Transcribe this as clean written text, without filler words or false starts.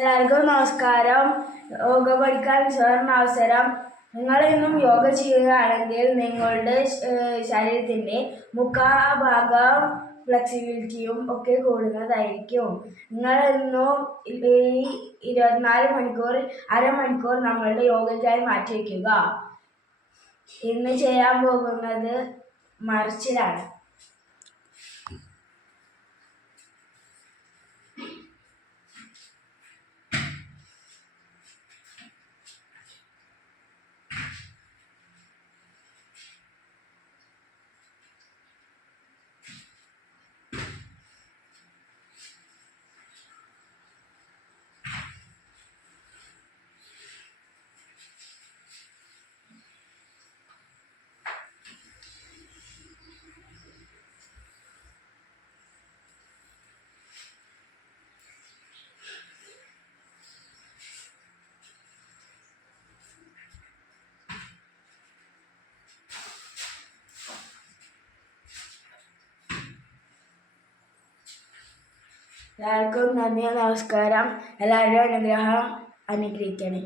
എല്ലാവർക്കും നമസ്കാരം. യോഗ പഠിക്കാൻ അവസരം. നിങ്ങൾ ഇന്നും യോഗ ചെയ്യുകയാണെങ്കിൽ നിങ്ങളുടെ ശരീരത്തിൻ്റെ മുഖഭാഗം ഫ്ലെക്സിബിലിറ്റിയും ഒക്കെ കൂടുന്നതായിരിക്കും. നിങ്ങൾ ഇന്നും ഈ 24 മണിക്കൂർ അരമണിക്കൂർ നമ്മളുടെ യോഗയ്ക്കായി മാറ്റിവെക്കുക. ഇന്ന് ചെയ്യാൻ പോകുന്നത് മറിച്ചിലാണ്. എല്ലാവർക്കും നന്ദി, നമസ്കാരം. എല്ലാവരുടെയും അനുഗ്രഹിക്കണേ.